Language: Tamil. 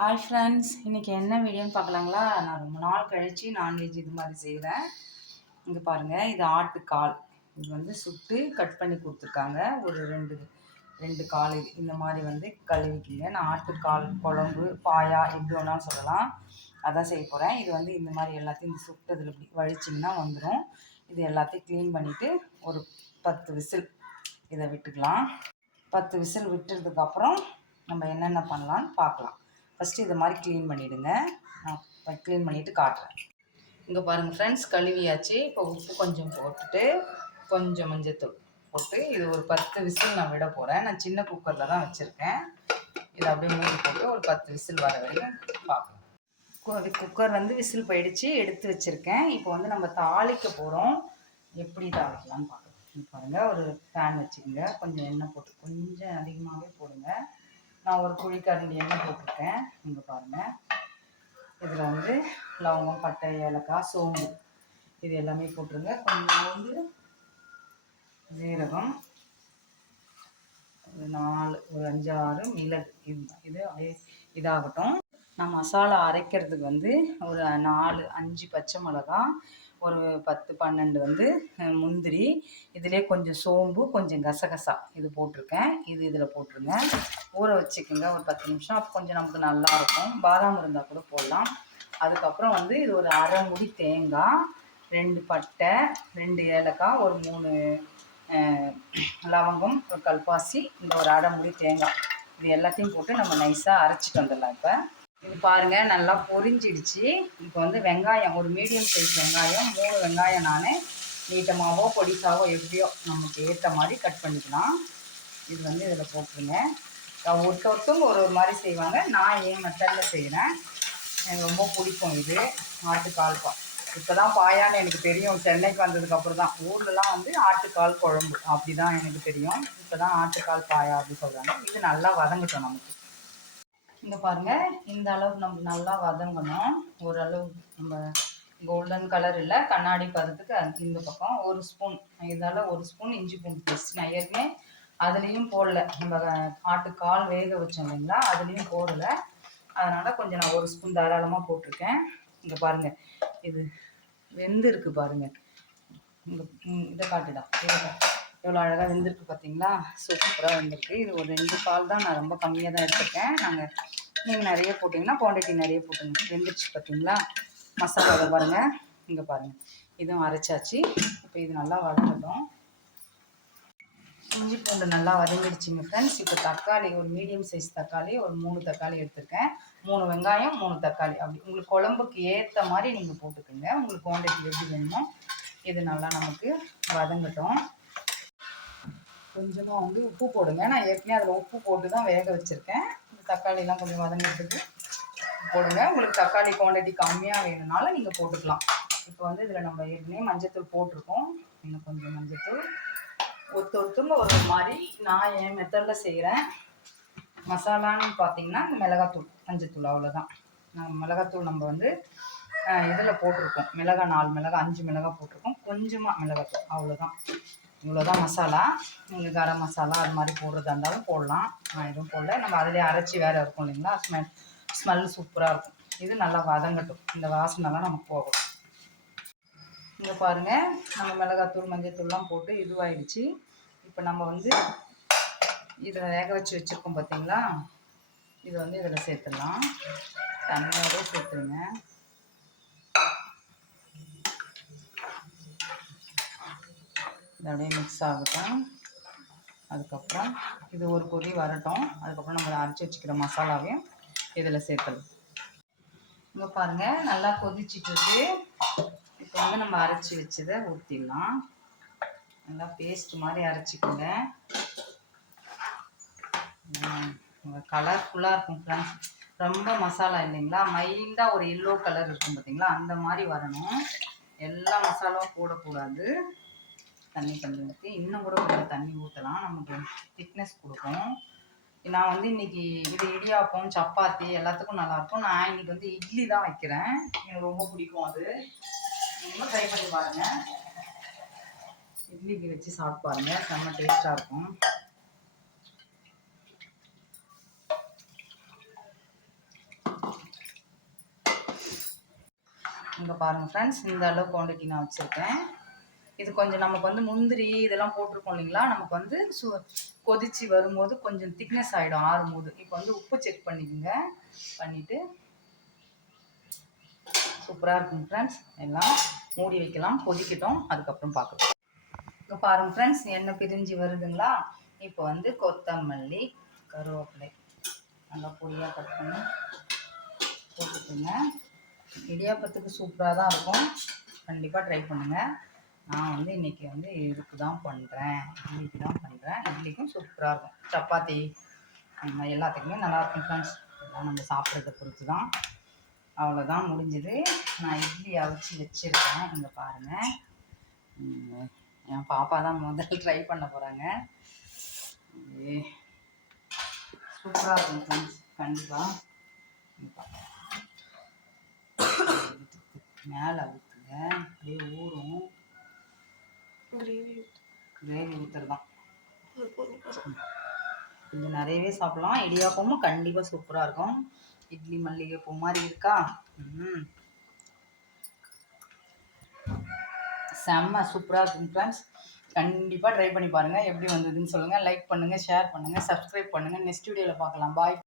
ஹாய் ஃப்ரெண்ட்ஸ், இன்றைக்கி என்ன வீடியோன்னு பார்க்கலாங்களா? நான் ரொம்ப நாள் கழித்து நான்வெஜ் இது மாதிரி செய்கிறேன். இங்கே பாருங்கள், இது ஆட்டுக்கால். இது வந்து சுட்டு கட் பண்ணி கொடுத்துருக்காங்க. ஒரு ரெண்டு ரெண்டு கால் இந்த மாதிரி வந்து கழுவிக்கிங்க. நான் ஆட்டுக்கால் குழம்பு பாயா எப்படி வேணாலும் சொல்லலாம். அதான் செய்ய போகிறேன். இது வந்து இந்த மாதிரி எல்லாத்தையும் இந்த சுட்டதில் இப்படி வழிச்சிங்கன்னா வந்துடும். இது எல்லாத்தையும் க்ளீன் பண்ணிவிட்டு ஒரு 10 விசில் இதை விட்டுக்கலாம். 10 விசில் விட்டுறதுக்கப்புறம் நம்ம என்னென்ன பண்ணலான்னு பார்க்கலாம். ஃபஸ்ட்டு இதை மாதிரி க்ளீன் பண்ணிவிடுங்க. நான் க்ளீன் பண்ணிவிட்டு காட்டுறேன். இங்கே பாருங்கள் ஃப்ரெண்ட்ஸ், கழுவியாச்சு. இப்போ உப்பு கொஞ்சம் போட்டுட்டு கொஞ்சம் மஞ்சத்தூள் போட்டு இது ஒரு 10 விசில் நான் விட போகிறேன். நான் சின்ன குக்கரில் தான் வச்சுருக்கேன். இதை அப்படியே மூடி போட்டு ஒரு 10 விசில் வர வரையும் பார்க்கலாம். குக்கர் வந்து விசில் போயிடுச்சு, எடுத்து வச்சுருக்கேன். இப்போ வந்து நம்ம தாளிக்க போகிறோம். எப்படி தாளிக்கலான்னு பார்க்கலாம். பாருங்கள், ஒரு பேன் வச்சுக்கோங்க. கொஞ்சம் எண்ணெய் போட்டு கொஞ்சம் அதிகமாகவே போடுங்க. நான் ஒரு குழிக்கரண்டி எண்ணெய் போட்டிருக்கேன். இங்கே பாருங்கள், இதில் வந்து லவங்கம், பட்டை, ஏலக்காய், சோம்பு இது எல்லாமே போட்டுருங்க. கொஞ்சம் வந்து ஜீரகம், ஒரு 5-6 மிளகு. இது அப்படியே இதாகட்டும். நான் மசாலா அரைக்கிறதுக்கு வந்து ஒரு 4-5 பச்சை மிளகா, ஒரு 10-12 வந்து முந்திரி, இதிலே கொஞ்சம் சோம்பு, கொஞ்சம் கசகசா இது போட்டிருக்கேன். இது இதில் போட்டுருங்க. ஊற வச்சுக்கோங்க ஒரு 10 நிமிஷம். அப்போ கொஞ்சம் நமக்கு நல்லாயிருக்கும். பாதாம் இருந்தால் கூட போடலாம். அதுக்கப்புறம் வந்து இது ஒரு அரை முடி தேங்காய், 2 பட்டை, 2 ஏலக்காய், ஒரு 3 லவங்கம், ஒரு கல்பாசி, இந்த ஒரு அரை முடி தேங்காய், இது எல்லாத்தையும் போட்டு நம்ம நைஸாக அரைச்சிட்டு வந்துடலாம். இப்போ இது பாருங்கள், நல்லா பொரிஞ்சிடுச்சு. இப்போ வந்து வெங்காயம், ஒரு மீடியம் சைஸ் வெங்காயம் 3 வெங்காயம் நான் நீட்டமாகவோ பொடிசாவோ எப்படியோ நமக்கு ஏற்ற மாதிரி கட் பண்ணிக்கலாம். இது வந்து இதில் போட்டுருங்க. ஒருத்தவங்க ஒரு மாதிரி செய்வாங்க. நான் என் மெத்தடில் செய்கிறேன். எனக்கு ரொம்ப பிடிக்கும் இது ஆட்டுக்கால் பா. இப்போ தான் பாயான்னு எனக்கு தெரியும். சென்னைக்கு வந்ததுக்கப்புறம் தான். ஊர்லலாம் வந்து ஆட்டுக்கால் குழம்பு அப்படி தான் எனக்கு தெரியும். இப்போ தான் ஆட்டுக்கால் பாயா அப்படின்னு சொல்கிறாங்க. இது நல்லா வதங்கட்டும் நமக்கு. இங்கே பாருங்கள், இந்த அளவுக்கு நமக்கு நல்லா வதங்கணும். ஓரளவு நம்ம கோல்டன் கலர் இல்லை, கண்ணாடி பதத்துக்கு. இந்த பக்கம் ஒரு ஸ்பூன், இதால் ஒரு ஸ்பூன் இஞ்சி பூண்டு பேஸ்ட். நான் ஏற்கனவே அதுலேயும் போடலை. நம்ம ஆட்டுக்கால் வேக வச்சோம் இல்லைங்களா, அதுலேயும் போடலை. அதனால் கொஞ்சம் நான் ஒரு ஸ்பூன் தாராளமாக போட்டிருக்கேன். இங்கே பாருங்கள், இது வெந்து இருக்குது பாருங்கள். இங்கே இதை காட்டுடா, எவ்வளோ அழகாக வெந்திருக்கு பார்த்தீங்களா? சூப்பராக வெந்திருக்கு. இது ஒரு 2 கால் தான், நான் ரொம்ப கம்மியாக தான் எடுத்துருக்கேன். நீங்கள் நிறைய போட்டிங்கன்னா குவான்டிட்டி நிறைய போட்டுங்க. வெந்துருச்சு பார்த்தீங்களா? மசாலாவை பாருங்கள். இங்கே பாருங்கள், இதுவும் அரைச்சாச்சு. இப்போ இது நல்லா வதங்கட்டும். இஞ்சி பூண்டு நல்லா வதங்கிடுச்சிங்க ஃப்ரெண்ட்ஸ். இப்போ தக்காளி, ஒரு மீடியம் சைஸ் தக்காளி, ஒரு 3 தக்காளி எடுத்துருக்கேன். 3 வெங்காயம், 3 தக்காளி, அப்படி உங்களுக்கு குழம்புக்கு ஏற்ற மாதிரி நீங்கள் போட்டுக்கோங்க. உங்களுக்கு குவான்டிட்டி எப்படி வேணுமோ. இது நல்லா நமக்கு வதங்கட்டும். கொஞ்சமாக வந்து உப்பு போடுங்க. நான் ஏற்கனவே அதில் உப்பு போட்டு தான் வேக வச்சுருக்கேன். இந்த தக்காளிலாம் கொஞ்சம் வதங்கிறதுக்கு போடுங்க. உங்களுக்கு தக்காளி குவான்டிட்டி கம்மியாக வேணும்னாலும் நீங்கள் போட்டுக்கலாம். இப்போ வந்து இதில் நம்ம ஏற்கனவே மஞ்சத்தூள் போட்டிருக்கோம். இன்னும் கொஞ்சம் மஞ்சத்தூள். ஒருத்தவங்க ஒரு மாதிரி. நான் என் மெத்தடில் செய்கிறேன். மசாலான்னு பார்த்தீங்கன்னா இந்த மிளகாத்தூள், மஞ்சத்தூள், அவ்வளோதான். மிளகாத்தூள் நம்ம வந்து இதில் போட்டிருக்கோம். 4 மிளகாய் 5 மிளகாய் போட்டிருக்கோம். கொஞ்சமாக மிளகாத்தூள், அவ்வளோதான். இவ்வளோதான் மசாலா. நீங்கள் கரம் மசாலா அது மாதிரி போடுறதா இருந்தாலும் போடலாம். நான் எதுவும் போடல. நம்ம அதிலே அரைச்சி வேறு இருக்கும் இல்லைங்களா, ஸ்மெல் சூப்பராக இருக்கும். இது நல்லா வதங்கட்டும். இந்த வாசனைலாம் நமக்கு போகும். இங்கே பாருங்கள், நம்ம மிளகாத்தூள் மஞ்சத்தூள்லாம் போட்டு இதுவாகிடுச்சு. இப்போ நம்ம வந்து இதை வேக வச்சு வச்சுருக்கோம் பார்த்தீங்களா, இது வந்து இதில் சேர்த்துடலாம். தண்ணியோடு சேர்த்துருங்க. இது அப்படியே மிக்ஸ் ஆகட்டும். அதுக்கப்புறம் இது ஒரு கொதி வரட்டும். அதுக்கப்புறம் நம்ம அரைச்சி வச்சுக்கிற மசாலாவையும் இதில் சேர்த்துடலாம். இங்கே பாருங்கள், நல்லா கொதிச்சிட்டு இருக்கு. இப்போ வந்து நம்ம அரைச்சி வச்சதை ஊற்றிடலாம். நல்லா பேஸ்ட் மாதிரி அரைச்சிக்கோங்க. கலர்ஃபுல்லாக இருக்கும் ஃப்ரெண்ட்ஸ். ரொம்ப மசாலா இல்லைங்களா, மைல்டாக ஒரு எல்லோ கலர் இருக்கும் பார்த்தீங்களா, அந்த மாதிரி வரணும். எல்லா மசாலாவும் போடக்கூடாது. தண்ணி கொஞ்சம் ஊற்றி, இன்னும் கூட கொஞ்சம் தண்ணி ஊற்றலாம், நமக்கு திக்னஸ் கொடுக்கும். நான் வந்து இன்றைக்கி இது இடியாப்பம், சப்பாத்தி எல்லாத்துக்கும் நல்லாயிருக்கும். நான் இன்றைக்கி வந்து இட்லி தான் வைக்கிறேன். எனக்கு ரொம்ப பிடிக்கும். அது நீங்களும் ட்ரை பண்ணி பாருங்கள். இட்லிக்கு வச்சு சாப்பிட்டு பாருங்கள், செம்ம டேஸ்ட்டாக இருக்கும். இங்கே பாருங்கள் ஃப்ரெண்ட்ஸ், இந்த அளவு குவான்டிட்டி நான் வச்சுருக்கேன். இது கொஞ்சம் நமக்கு வந்து முந்திரி இதெல்லாம் போட்டிருக்கோம் இல்லைங்களா, நமக்கு வந்து கொதிச்சு வரும்போது கொஞ்சம் திக்னஸ் ஆகிடும் ஆறும்போது. இப்போ வந்து உப்பு செக் பண்ணிக்கோங்க. பண்ணிவிட்டு சூப்பராக இருக்கும் ஃப்ரெண்ட்ஸ். எல்லாம் மூடி வைக்கலாம், கொதிக்கட்டும், அதுக்கப்புறம் பார்க்கலாம். இப்போ பாருங்கள் ஃப்ரெண்ட்ஸ், எண்ணெய் பிரிஞ்சு வருதுங்களா. இப்போ வந்து கொத்தமல்லி, கருவேப்பிலை நல்லா பொடியாக கட் பண்ணி போட்டுக்கோங்க. இடியாப்பத்துக்கு சூப்பராக தான் இருக்கும், கண்டிப்பாக ட்ரை பண்ணுங்கள். நான் வந்து இன்றைக்கி வந்து இதுக்கு தான் பண்ணுறேன், இட்லிக்கு தான் பண்ணுறேன். இட்லிக்கும் சூப்பராக இருக்கும், சப்பாத்தி அந்த மாதிரி எல்லாத்துக்குமே நல்லாயிருக்கும் ஃப்ரெண்ட்ஸ். எல்லாம் நம்ம சாப்பிட்றத பொறுத்து தான். அவ்வளோதான், முடிஞ்சுது. நான் இட்லி அவிச்சு வச்சுருக்கேன். இங்கே பாருங்கள், என் பாப்பா தான் முதல்ல ட்ரை பண்ண போகிறாங்க. சூப்பராக இருக்கும் ஃப்ரெண்ட்ஸ், கண்டிப்பாக. மேலே ஊற்றுங்க, அப்படியே ஊறும். கிரேவி ஊற்றுறதான் கொஞ்சம் நிறையவே சாப்பிட்லாம். இடியாப்பமும் கண்டிப்பாக சூப்பராக இருக்கும். இட்லி மல்லிகைப்பூ மாதிரி இருக்கா. செம்ம சூப்பராக இருக்கும் ஃப்ரெண்ட்ஸ். கண்டிப்பாக ட்ரை பண்ணி பாருங்கள், எப்படி வந்ததுன்னு சொல்லுங்கள். லைக் பண்ணுங்கள், ஷேர் பண்ணுங்கள், சப்ஸ்கிரைப் பண்ணுங்கள். நெக்ஸ்ட் வீடியோவில் பார்க்கலாம். பாய்.